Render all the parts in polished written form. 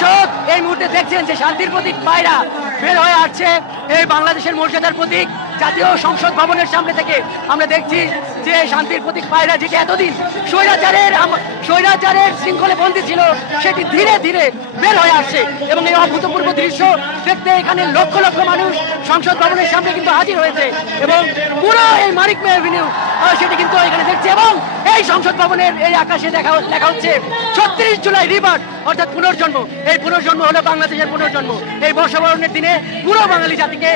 দর্শক এই মুহূর্তে দেখছেন যে শান্তির প্রতীক পায়রা বের হয়ে আসছে এই বাংলাদেশের মর্যাদার প্রতীক জাতীয় সংসদ ভবনের সামনে থেকে। আমরা দেখছি যে শান্তির প্রতীক পায়রা, যেটি এতদিন স্বৈরাচারের শৃঙ্খলে বন্দী ছিল, সেটি ধীরে ধীরে বের হয়ে আসছে। এবং এই অভূতপূর্ব দৃশ্য দেখতে এখানে লক্ষ লক্ষ মানুষ সংসদ ভবনের সামনে কিন্তু হাজির হয়েছে এবং পুরো এই মানিক মে এভিনিউ সেটি কিন্তু এখানে দেখছে। এবং এই সংসদ ভবনের এই আকাশে লেখা হচ্ছে ৩৬ জুলাই রিবার্থ, অর্থাৎ পুনর্জন্ম। এই পুনর্জন্ম হলো বাংলাদেশের পুনর্জন্ম। এই বর্ষবরণের দিনে পুরো বাঙালি জাতিকে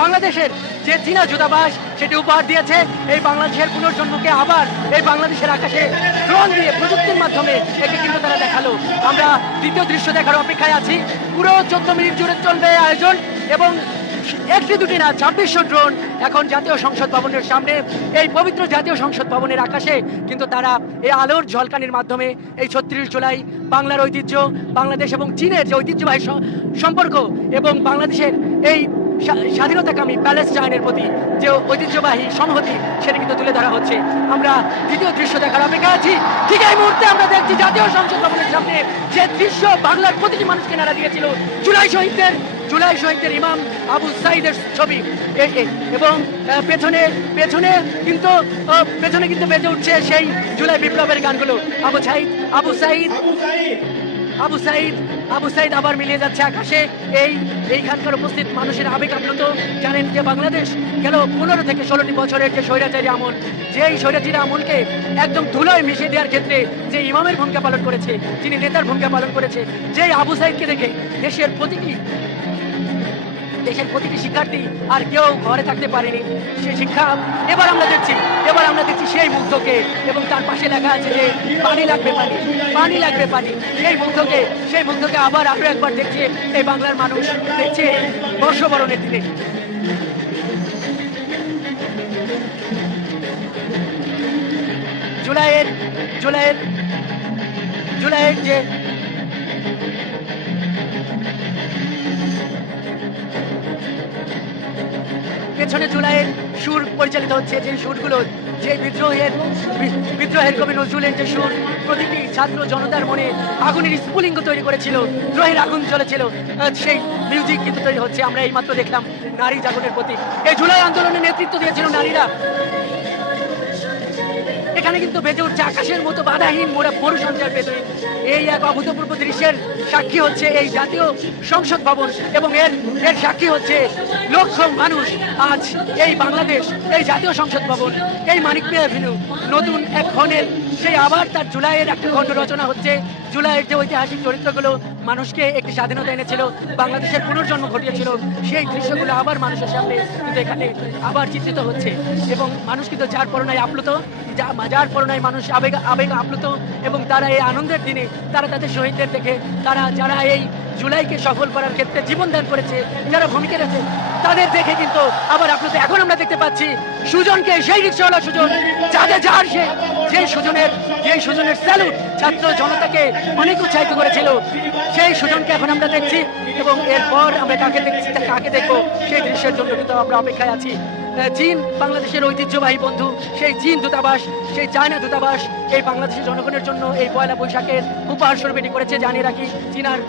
বাংলাদেশের যে চীনা দূতাবাস সেটি উপহার দিয়েছে এই বাংলাদেশের পুনর্জন্মকে আবার এই বাংলাদেশের আকাশে ড্রোন দিয়ে প্রযুক্তির মাধ্যমে একে কিন্তু তারা দেখালো। আমরা দ্বিতীয় দৃশ্য দেখার অপেক্ষায় আছি। পুরো 14 মিনিট জুড়ে চলবে আয়োজন এবং একটি দুটি না ২৬০০ ড্রোন এখন জাতীয় সংসদ ভবনের সামনে, এই পবিত্র জাতীয় সংসদ ভবনের আকাশে কিন্তু তারা এই আলোর ঝলকানির মাধ্যমে এই ৩৬ জুলাই বাংলার ঐতিহ্য, বাংলাদেশ এবং চীনের যে ঐতিহ্যবাহী সম্পর্ক এবং বাংলাদেশের এই স্বাধীনতাকামী প্যালেস্টাইনের প্রতি যে ঐতিহ্যবাহী সংহতি সেটা কিন্তু তুলে ধরা হচ্ছে। আমরা দ্বিতীয় দৃশ্য দেখার অপেক্ষা আছি। ঠিক এই মুহূর্তে আমরা দেখছি জাতীয় সংসদ ভবনের সামনে যে দৃশ্য বাংলার প্রতিটি মানুষকে নাড়া দিয়েছিল, জুলাই শহীদদের ইমাম আবু সাইদের ছবি এবং পেছনে কিন্তু বেজে উঠছে সেই জুলাই বিপ্লবের গানগুলো। আবু সাইদ আবার মিলিয়ে যাচ্ছে আকাশে। এইখানকার উপস্থিত মানুষের আবেগ আপ্লুত। জানেন যে বাংলাদেশ গেল ১৫ থেকে ১৬টি বছরের যে স্বৈরাচারী আমল, যেই স্বৈরাচারী আমলকে একদম ধুলোয় মিশিয়ে দেওয়ার ক্ষেত্রে যে ইমামের ভূমিকা পালন করেছে, যিনি নেতার ভূমিকা পালন করেছে, যেই আবু সাইদকে দেখে দেশের প্রতিটি শিক্ষার্থী আর কেউ ঘরে থাকতে পারেনি। সেই শিক্ষা এবার আমরা দেখছি সেই মুগ্ধকে, এবং তার পাশে লেখা আছে যে পানি লাগবে পানি। সেই মুগ্ধকে আবার আরো একবার দেখছে এই বাংলার মানুষ, দেখছে বর্ষবরণের দিনে। জুলাইয়ের যে পেছনে জুলাইয়ের সুর পরিচালিত হচ্ছে, যে সুরগুলো, যে বিদ্রোহের কবি নজরুলের যে সুর প্রতিটি ছাত্র জনতার মনে আগুনের স্ফুলিঙ্গ তৈরি করেছিল, দ্রোহের আগুন জ্বলেছিল, সেই মিউজিক কিন্তু তৈরি হচ্ছে। আমরা এইমাত্র দেখলাম নারী জাগরণের প্রতীক। এই জুলাই আন্দোলনে নেতৃত্ব দিয়েছিল নারীরা। এখানে কিন্তু বেজে উঠছে আকাশের মতো বাধাহীন মরুসঞ্চার বেদুইন। এই এক অভূতপূর্ব দৃশ্যের সাক্ষী হচ্ছে এই জাতীয় সংসদ ভবন এবং এর সাক্ষী হচ্ছে লক্ষ মানুষ। আজ এই বাংলাদেশ, এই জাতীয় সংসদ ভবন, এই মানিক মে এভিনিউ নতুন এক খণ্ডের সেই আবার তার জুলাইয়ের একটা খণ্ড রচনা হচ্ছে। জুলাইয়ের যে ঐতিহাসিক চরিত্রগুলো মানুষকে একটি স্বাধীনতা এনেছিল, বাংলাদেশের পুনর্জন্ম ঘটিয়েছিল, সেই দৃশ্যগুলো আবার মানুষের সামনে কিন্তু এখানে আবার চিত্রিত হচ্ছে। এবং মানুষ কিন্তু যার পরনায় আপ্লুত, যার পরনায় মানুষ আবেগ আপ্লুত, এবং তারা এই আনন্দের দিনে তারা তাদের শহীদদের দেখে, যারা এই জুলাইকে সফল করার ক্ষেত্রে জীবন দান করেছে, যারা ভূমিকা রেখেছে, তাদের দেখে কিন্তু আবার আপ্লুত। এখন আমরা দেখতে পাচ্ছি সুজনকে, সেই রিক্সাওয়ালা সুজন, সেই সুজনের স্যালুট ছাত্র জনতাকে অনেক উৎসাহিত করেছিল, সেই সুজনকে এখন আমরা দেখছি। এবং এরপর আমরা কাকে দেখবো সেই দৃশ্যের জন্য কিন্তু আমরা অপেক্ষায় আছি। চীন বাংলাদেশের ঐতিহ্যবাহী বন্ধু, সেই চীন দূতাবাস, সেই চায়না দূতাবাস এই বাংলাদেশের জনগণের জন্য এই পয়লা বৈশাখের উপহার স্বরূপ এটি করেছে। জানিয়ে রাখি চীনার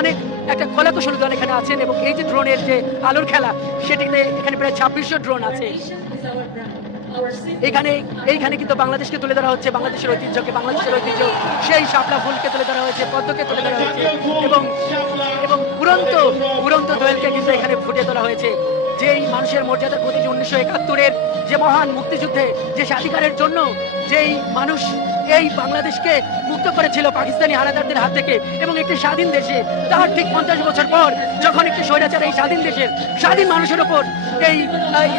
অনেক একটা কলাকুশলী দল এখানে আছেন, এবং এই যে ড্রোনের যে আলোর খেলা, সেটিতে এখানে প্রায় ২৬০০ ড্রোন আছে। এইখানে কিন্তু বাংলাদেশকে তুলে ধরা হচ্ছে, বাংলাদেশের ঐতিহ্য, সেই শাপলা ফুলকে তুলে ধরা হয়েছে, পদ্মকে তুলে ধরা হয়েছে, এবং উড়ন্ত দোয়েলকে কিন্তু এখানে ফুটিয়ে তোলা হয়েছে। যেই মানুষের মর্যাদার প্রতি ১৯৭১-এর যে মহান মুক্তিযুদ্ধে, যে স্বাধিকারের জন্য যেই মানুষ এই বাংলাদেশকে মুক্ত করেছিল পাকিস্তানি হানাদারদের হাত থেকে, এবং একটি স্বাধীন দেশে তার ঠিক ৫০ বছর পর যখন একটি স্বৈরাচার এই স্বাধীন দেশের স্বাধীন মানুষের ওপর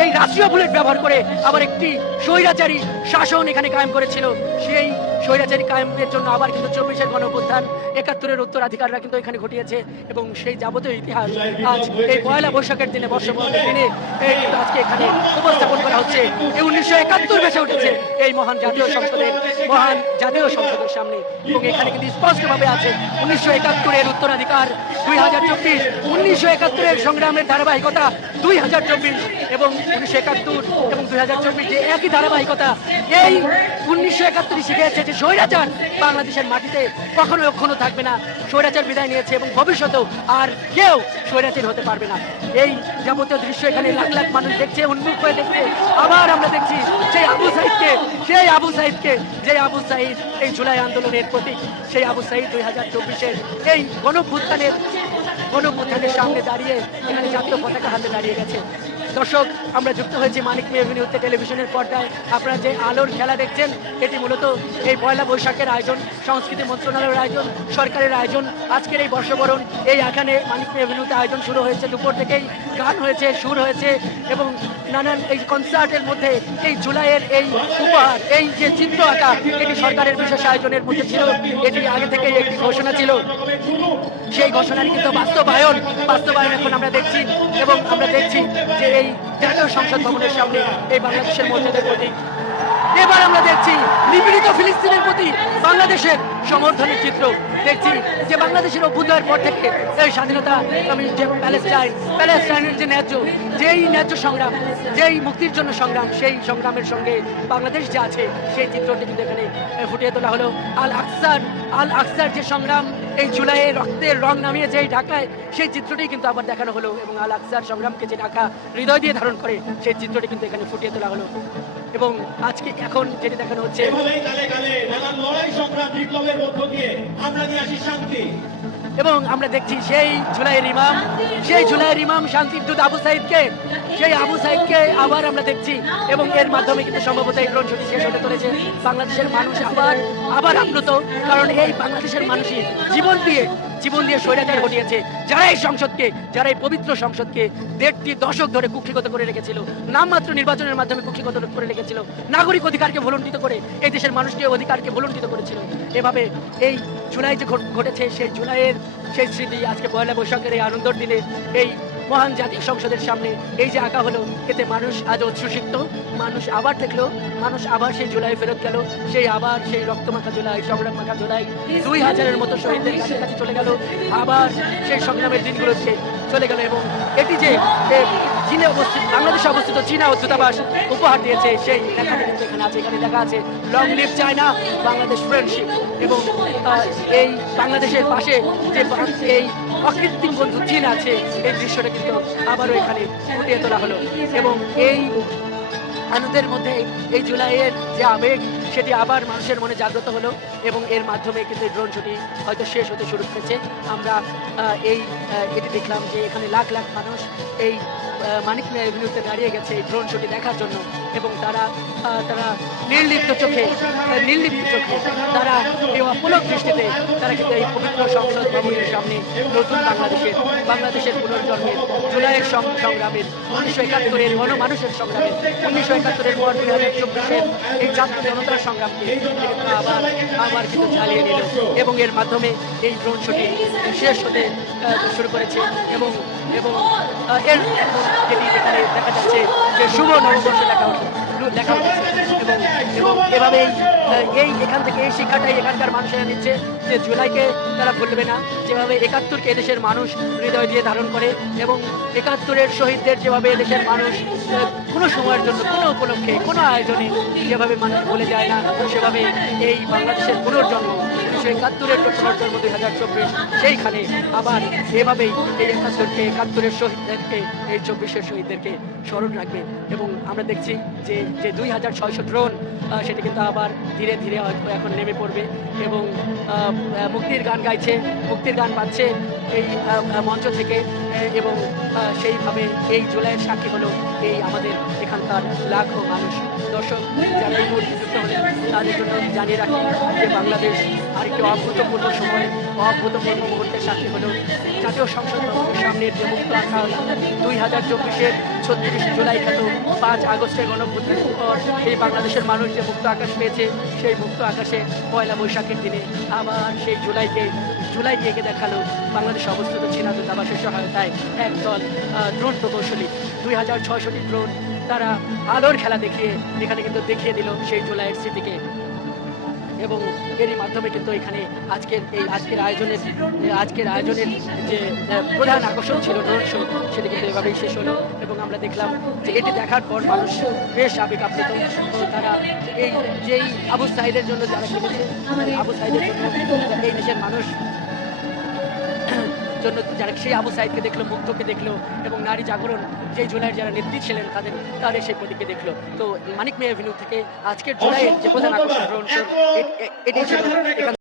এই রাষ্ট্রীয় বুলেট ব্যবহার করে আবার একটি স্বৈরাচারী শাসন এখানে কায়েম করেছিল, সেই স্বৈরাচারী কায়েমের জন্য আবার কিন্তু ২৪-এর গণঅভ্যুত্থান, ৭১-এর উত্তরাধিকাররা কিন্তু এখানে ঘটিয়েছে। এবং সেই যাবতীয় ইতিহাস আজ এই পয়লা বৈশাখের দিনে, বর্ষবরণের দিনে কিন্তু আজকে এখানে উপস্থাপন করা হচ্ছে। এই ১৯৭১ বেঁচে উঠেছে এই মহান জাতীয় সংসদের মহান জাতীয় সংসদের সামনে। এবং এখানে কিন্তু স্পষ্টভাবে আছে 1971-এর উত্তরাধিকার 2024, 1971-এর সংগ্রামের ধারাবাহিকতা 2024 এবং 1971 এবং 2024 যে একই ধারাবাহিকতা। এই 1971 শিখেছে যে স্বৈরাচার বাংলাদেশের মাটিতে কখনো কখনো থাকবে না। স্বৈরাচার বিদায় নিয়েছে এবং ভবিষ্যতেও আর কেউ স্বৈরাচার হতে পারবে না। এই যাবতীয় দৃশ্য এখানে লাখ লাখ মানুষ দেখছে, উন্মুখ হয়ে দেখছে। আবার আমরা দেখছি সেই আবু সাইদকে, যে আবু সাইদ এই জুলাই আন্দোলনের প্রতীক, সেই আবু সাইদ 2024-এর এই গণভ্যুত্থানের সামনে দাঁড়িয়ে এখানে জাতীয় পতাকা হাতে দাঁড়িয়ে গেছে। দর্শক, আমরা যুক্ত হয়েছি মানিক মে এভিনিউতে টেলিভিশনের পর্দায়। আপনারা যে আলোর খেলা দেখছেন এটি মূলত এই পয়লা বৈশাখের আয়োজন, সংস্কৃতি মন্ত্রণালয়ের আয়োজন, সরকারের আয়োজন। আজকের এই বর্ষবরণ এই এখানে মানিক মে এভিনিউতে আয়োজন শুরু হয়েছে দুপুর থেকেই। গান হয়েছে, সুর হয়েছে এবং নানান এই কনসার্টের মধ্যে এই জুলাইয়ের এই উপহার, এই যে চিত্র আঁকা, এটি সরকারের বিশেষ আয়োজনের মধ্যে ছিল। এটি আগে থেকে একটি ঘোষণা ছিল, সেই ঘোষণার কিন্তু বাস্তবায়ন এখন আমরা দেখছি। এবং আমরা দেখছি যে এই জাতীয় সংসদ ভবনের সামনে এই বাংলাদেশের মর্যাদার প্রতি এবার আমরা দেখছি নিপীড়িত ফিলিস্তিনের প্রতি বাংলাদেশের সমর্থনের চিত্র। দেখছি যে বাংলাদেশের অভ্যুদয়ের পর থেকে এই স্বাধীনতা, যে প্যালেস্টাইনের যে ন্যায্য সংগ্রাম, যেই মুক্তির জন্য সংগ্রাম, সেই সংগ্রামের সঙ্গে বাংলাদেশ যে আছে সেই চিত্রটি কিন্তু এখানে ফুটিয়ে তোলা হলো। আল আকসার যে সংগ্রাম, এই জুলাইয়ে রক্তের রং নামিয়ে যেই ঢাকায়, সেই চিত্রটি কিন্তু আবার দেখানো হলো। এবং আল আকসার সংগ্রামকে যে ঢাকা হৃদয় দিয়ে ধারণ করে সেই চিত্রটি কিন্তু এখানে ফুটিয়ে তোলা হলো। এবং আজকে এখন যেটি দেখানো হচ্ছে এবং আমরা দেখছি সেই জুলাইয়ের ইমাম শান্তির দূত আবু সাইদকে আবার আমরা দেখছি। এবং এর মাধ্যমে কিন্তু সম্ভবত এই ড্রোন শুটিং শেষ হতে চলেছে। বাংলাদেশের মানুষ আবার আপ্লুত, কারণ এই বাংলাদেশের মানুষই জীবন দিয়ে স্বৈরাচার ঘটিয়েছে। যারা এই পবিত্র সংসদকে 1.5 দশক ধরে কুক্ষিগত করে রেখেছিল, নামমাত্র নির্বাচনের মাধ্যমে কুক্ষিগত করে রেখেছিল, নাগরিক অধিকারকে ভুলুণ্ঠিত করে এই দেশের মানুষকে অধিকারকে ভুলুণ্ঠিত করেছিল। এভাবে এই জুলাই যে ঘটেছে, সেই জুলাইয়ের সেই স্মৃতি আজকে পয়লা বৈশাখের এই আনন্দের দিনে এই মহান জাতীয় সংসদের সামনে এই যে আঁকা হলো, এতে মানুষ আজ উচ্ছ্বসিত। মানুষ আবার দেখলো, মানুষ আবার সেই জুলাই ফেরত গেল, সেই রক্তমাখা জুলাই, সংগ্রাম মাখা জুলাই, 2000-এর মতো শহীদদের কাছে চলে গেল, আবার সেই সংগ্রামের দিনগুলোকে চলে গেল। এবং এটি যে বাংলাদেশে অবস্থিত চীনা দূতাবাস উপহার দিয়েছে, সেই লেখাটি কিন্তু এখানে লেখা আছে long live China, Bangladesh friendship. এবং এই বাংলাদেশের পাশে যে এই অকৃত্রিম বন্ধু চীন আছে, এই দৃশ্যটা কিন্তু আবারও এখানে ফুটিয়ে তোলা হলো। এবং এই আনন্দের মধ্যে এই জুলাইয়ের যে আবেগ, সেটি আবার মানুষের মনে জাগ্রত হলো। এবং এর মাধ্যমে কিন্তু ড্রোন শুটিং হয়তো শেষ হতে শুরু করেছে। আমরা এটি দেখলাম যে এখানে লাখ লাখ মানুষ এই মানিক মে এভিনিউতে দাঁড়িয়ে গেছে এই ড্রোন শুটিং দেখার জন্য। এবং তারা নির্লিপ্ত চোখে তারা এই অপলক দৃষ্টিতে তারা কিন্তু এই পবিত্র সংসদ ভবনের সামনে নতুন বাংলাদেশের পুনর্জন্মের, জুলাইয়ের সংগ্রামের, 1971-এর গণমানুষের সংগ্রামের, 1971-এর পর 2024-এর এই জাতীয় জনতার সংগ্রামকে আবার কিন্তু চালিয়ে নিল। এবং এর মাধ্যমে এই ড্রোন শুটিং শেষ হতে শুরু করেছে। এবং এর যেটি এখানে দেখা যাচ্ছে যে শুভ নববর্ষ লেখা উঠেছে। এবং এভাবেই এখান থেকে এই শিক্ষাটাই এখানকার মানুষেরা নিচ্ছে যে জুলাইকে তারা ভুলবে না। যেভাবে 71-কে এদেশের মানুষ হৃদয় দিয়ে ধারণ করে এবং 71-এর শহীদদের যেভাবে এদেশের মানুষ কোনো সময়ের জন্য, কোনো উপলক্ষে, কোনো আয়োজনে যেভাবে মানুষ ভুলে যায় না, সেভাবে এই বাংলাদেশের পুনর্জন্ম, 1971-এর পুনর্জন্ম 2024, সেইখানে আবার এভাবেই এই 71-এর শহীদদেরকে, এই 24-এর শহীদদেরকে স্মরণ রাখবে। এবং আমরা দেখছি যে 2600 ড্রোন সেটি কিন্তু আবার ধীরে ধীরে হয়তো এখন নেমে পড়বে এবং মুক্তির গান গাইছে, মুক্তির গান পাচ্ছে এই মঞ্চ থেকে। এবং সেইভাবে এই জুলাইয়ের সাক্ষী হলো এই আমাদের এখানকার লাখো মানুষ। দর্শক, যারা এই মুহূর্তে যুক্ত হলেন তাদের জন্য জানিয়ে রাখি যে বাংলাদেশ আরেকটি অভূতপূর্ব সময়, অভূতপূর্ব মুহূর্তের সাক্ষী হলো। জাতীয় সংসদ ভবনের সামনের যে মুক্ত আকাশ, 2024-এর 36 জুলাই খ্যাত 5 আগস্টের গণঅভ্যুত্থানের পর এই বাংলাদেশের মানুষ যে মুক্ত আকাশ পেয়েছে, সেই মুক্ত আকাশে পয়লা বৈশাখের দিনে আবার সেই জুলাইকে এঁকে দেখালো বাংলাদেশ অবস্থিত চীনা দূতাবাসের সহায়তায় একদল ড্রোন প্রকৌশলী, 2600টি ড্রোন, তারা আলোর খেলা দেখিয়ে এখানে কিন্তু দেখিয়ে দিল সেই জুলাইয়ের স্মৃতিকে। এবং এরই মাধ্যমে কিন্তু এখানে আজকের আয়োজনের যে প্রধান আকর্ষণ ছিল ড্রোন শো, সেটি কিন্তু এভাবেই শেষ হলো। এবং আমরা দেখলাম যে এটি দেখার পর মানুষ বেশ আবেগ আপ্লুত। তারা যেই আবু সাঈদের জন্য যারা কিনেছে, আবু সাঈদের জন্য এই দেশের মানুষ জন্য যারা সেই আবু সাঈদকে দেখলো, মুগ্ধকে দেখলো, এবং নারী জাগরণ যেই জুলাইয়ের যারা নেত্রী ছিলেন তাদের সেই প্রতীককে দেখলো। তো মানিক মে এভিনিউ থেকে আজকের জুলাইয়ের যে প্রধান আকর্ষণ ড্রোন শো, এটি ছিল এখান